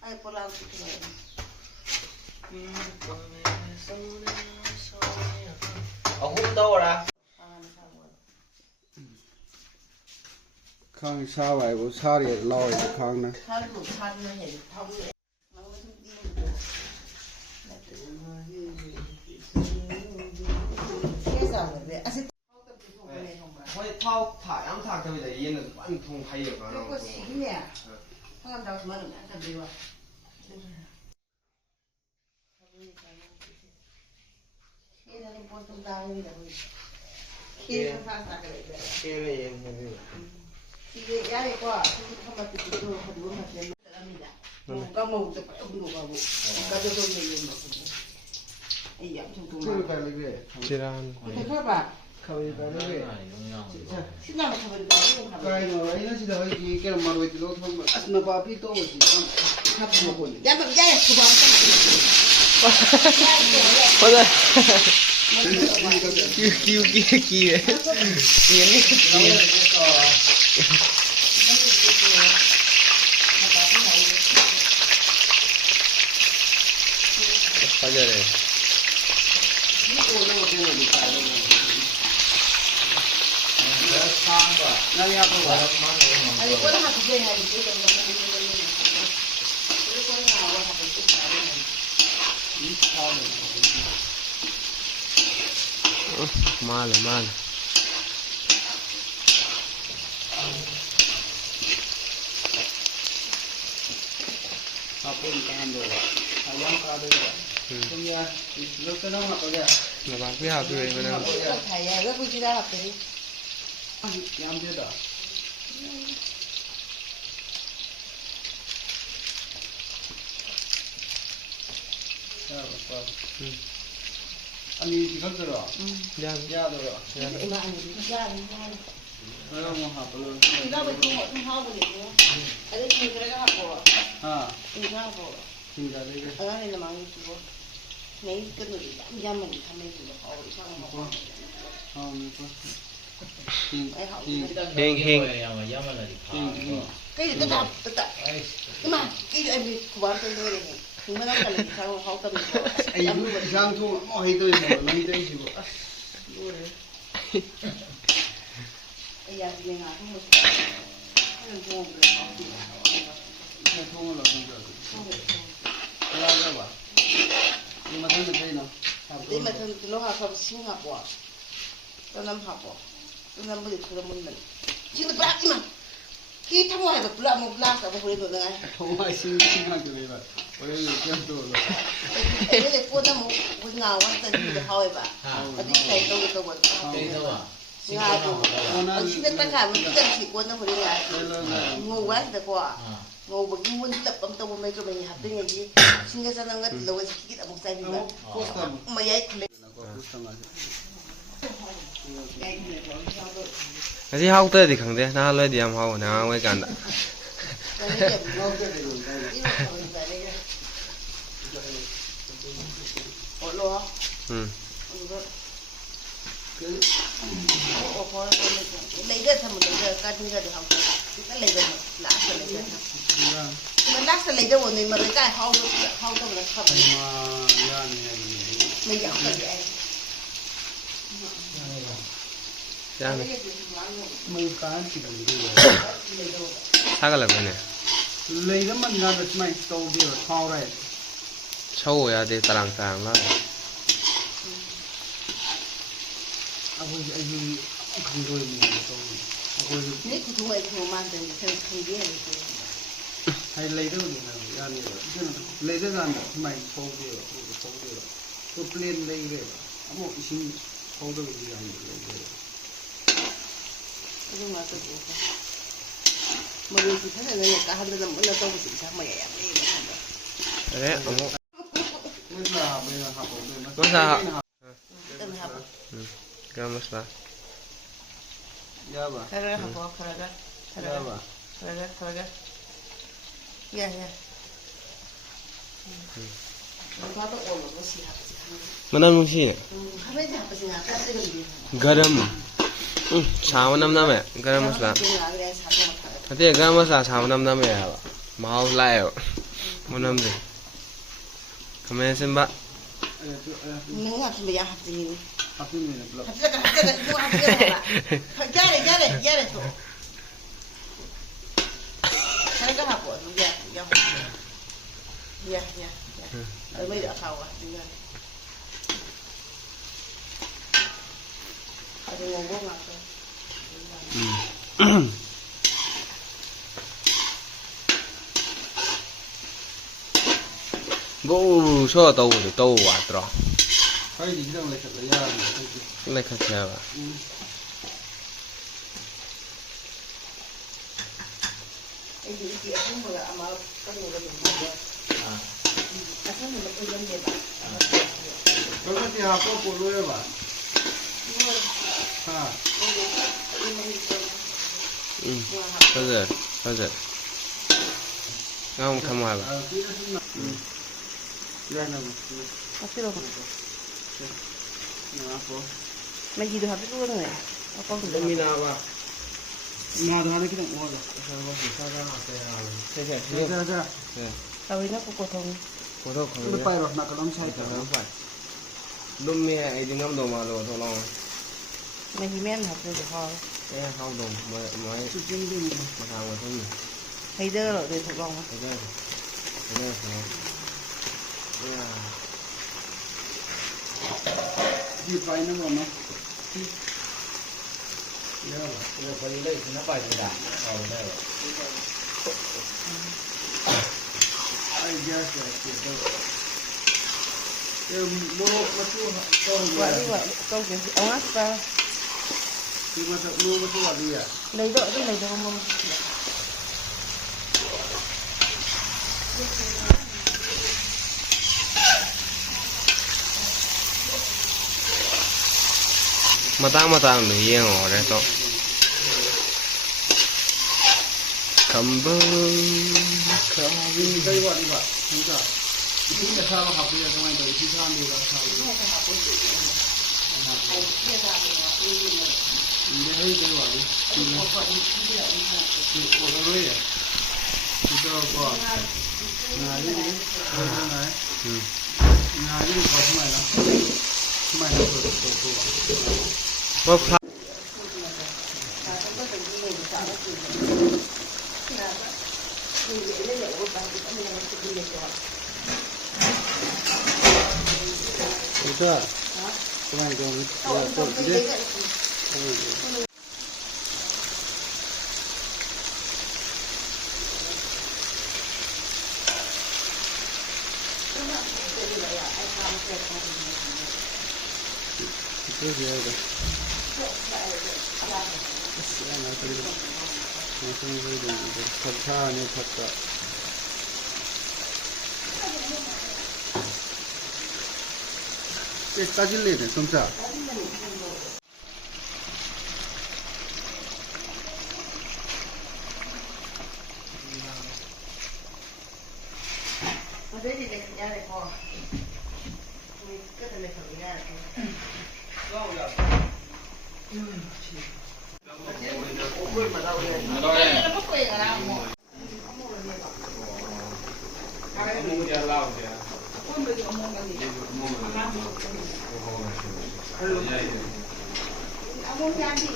Ai pulau tu. Aku tahu lah. Khang xa vậy bố xa thì lo thì khang nè. Khang đủ khăn nó hiện thông lệ. Nó mới thông tin. Cái sao vậy? À, Thôi thao thải ám thạc cho bây giờ yên là ăn thùng hay được mà nó. có xính nè. Không làm đâu mà đừng ăn tập điều à. Khi nó lên con tung ta như vậy. Khi nó pha sạc cái đấy. Kia này em. Thì giá này qua, không mà tự tự tôi không muốn mà tiền nó làm gì đã. Có màu chụp ông đủ vào vụ. Có cho tôi nhiều mà. Ấy giảm thùng thùng. Chưa cái gì vậy? Chiran. Thế các bạn. Khơi cái gì vậy? Xin nào mà không được không làm. Cái nó ấy nó chỉ là cái mà rồi thì nó không mà nó bảo biết tôi gì không hấp nó buồn. Giá bằng giá này không bằng. Ôi giời. Kêu kìa. Nghiến đi. Bao giờ này? Mal. Apa yang tahan dulu? Ayam kado ya. Punya, lu kenal apa ya? Là bạn biết học về mà Thầy rất vui ra học đi. Yam dia dah. Ya, apa? Ani tiga tu lah. Dạ. Ya tu lah. Em ăn gì ra đi ra. Kalau mau apa lu? Kita betul betul hao boleh tu. Ada ni kerja apa? Ah, Ini apa? tinggal lagi. Orang ni nama itu. Mấy cái người dám mình tham gia được họ sao mà họ Không, cái gì tất cả nhưng mà cái gì em đi quán tôi đây này chúng nó là sao họ tâm ai bu giang thu mọi tôi mà lấy đây gì vậy? bây giờ mình ngồi không được không được Không thu là không được. Ra ra vậy. Nhưng mà thấy mình đây nào. Thế mà thường nó học sinh học à? Tôi năm học à? Tôi năm bây giờ tôi năm mình. Chứ tôi bắt mà. Khi thằng ngoài được làm một làm cả một hồi rồi này. Không ai xin hàng cái này vậy. Ôi người kêu tôi rồi. Bây giờ cô nó một ngào quá tôi đi được hỏi bà. Ở đây thầy tôi vẫn. Ngài tôi. Ở trên tất cả mình cần chỉ quân nó hồi ngài. Ngô quá được quá. Ngô bực muốn tập âm tôi mấy cái mình học tiếng gì. Xin cái sao nó ngất lâu rồi chỉ một sai gì vậy. Mà vậy thì cái gì học tới thì khẳng định nó lấy điểm học nó mới cần đó. Lấy ra thằng một lấy ra cái ra được không? Cái lấy ra một lá sẽ lấy ra. Mà lá sẽ lấy ra một mình mà lấy cái hao đâu là không. Mình giỏi rồi vậy. Dạ này. Mình cá chỉ cần đi. Sao cái này? Lấy nó mình ra được mày sâu đi rồi thao đây. Sâu ya đi tarang đó. Anh không rồi mình sâu. Nếu chúng mày không mang từ không biết gì. Hay lấy đó gì nào ra này rồi. Lấy đó ra nữa mày sâu đi rồi. Tôi plain lấy rồi. Một xin sâu đâu gì ra nữa. Nhưng mà tôi cũng mà người thì thấy là người ta không làm nó tôi sự sao mà vậy Đấy, ông Bây giờ học Bây giờ học. Tâm học. Cái masala. Ya ba. Khara học khara. Ya ba. Khara. Ya. Nó có ổn nó xì học. Mana mungkin? Không biết học gì nào, cái gì. Garam. 사원 남남에 가람 마살라. 그래 사서 어때 가람 마살라 사원 남남에 봐. 마우 라요. 뭐 남들. 가면 셈바. 누가 좀 야, 합진이. 합치면 불러. 합자가 이거 합자가 봐. 잘해 또. 잘가 하고 야. mấy đứa sau à? Đi ngồi vô ngọc rồi. Gỗ số tàu 왔더라. Phải đi đâu lại thật là lại khác nhau à? Cái gì chị cũng vừa mà có người được dùng à? Sao mình được dùng gì vậy? Kalau dia apa puluh ya pak? Ha. 맞아. 형 가만 해봐. Apa? Mày gì được học biết luôn rồi. Con thử Mình nào ba. Mà đó là cái động mua rồi. Ra. tao nó có cổ thông. Cổ thông Nó bay rồi, nó có lắm sai cả. Không phải. Lúc mẹ ấy đi ngâm đồ mà đồ thôi lòng. Mày thì men học rồi thôi. Cái không đồ mới Chút chân đi. mà thằng mà thôi. Thấy đơ rồi để thuộc lòng. Thế đây. Thôi. Đi bay nó vào nó. Có đi đây thì nó phải thì đã. Đây rồi. Ai ra sẽ đâu. Mua mà chú con Gọi đi gọi câu chuyện ông ác ra. Thì mà mua mà chú gọi đi à? Lấy đội cái này cho con mua. 마땅 이행 오래도. Đây gọi đi bạn, chúng ta. Chúng ta sao học bây giờ trong anh tới khi sao đi là sao? Đây đây gọi đi. Ủa đâu rồi à? Chúng ta gọi. Ngài đi. Ngài. Ngài đi có thế này nào. Thế này nó 뭐 파. 진짜. 그만 좀. 또 이제. 이제 해야 돼. 차 안에 탔다. 꽤 까질래야 돼, 진짜. Đấy thì để ra để kho. Cái này thử ra. Ông muốn ra gì?